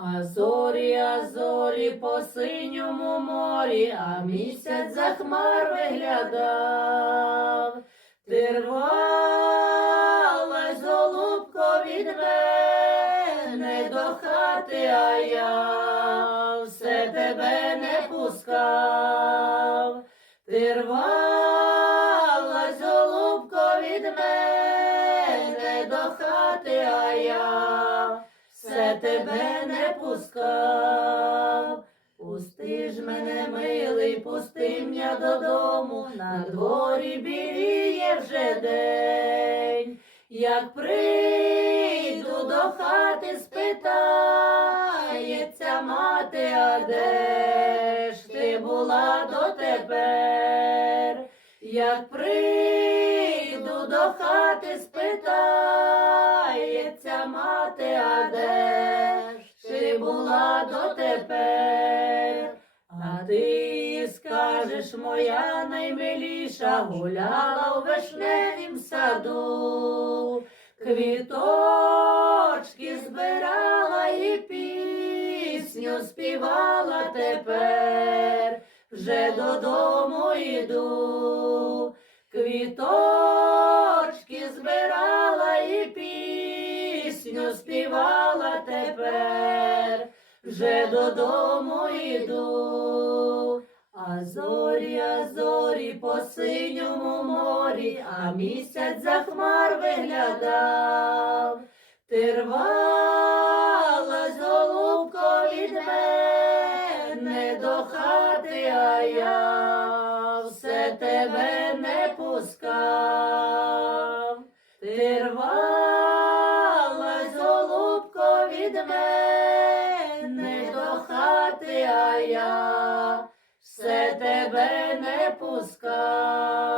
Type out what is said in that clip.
А зорі, а зорі по синьому морі, а місяць за хмар виглядав. Ти рвалась, голубко, від мене до хати, а я все тебе не пускав. Ти рвалась, голубко, від мене до хати, а я все тебе не пускав. Пусти ж мене, милий, пусти мене додому, на дворі біліє вже день. Як прийду до хати, спитається мати, а де ж ти була дотепер? Як прийду до хати, спитається мати, дотепер? А ти скажеш, моя наймиліша гуляла у вишневім саду, квіточки збирала і пісню співала тепер, вже додому йду, квіточки збирала і пісню співала тепер, вже додому йду. А зорі, а зорі по синьому морі, а місяць за хмар виглядав. Ти рвалась, голубко, від мене до хати, а я все тебе не пускав. Ти рвалась, голубко, від мене я все тебе не пускаю.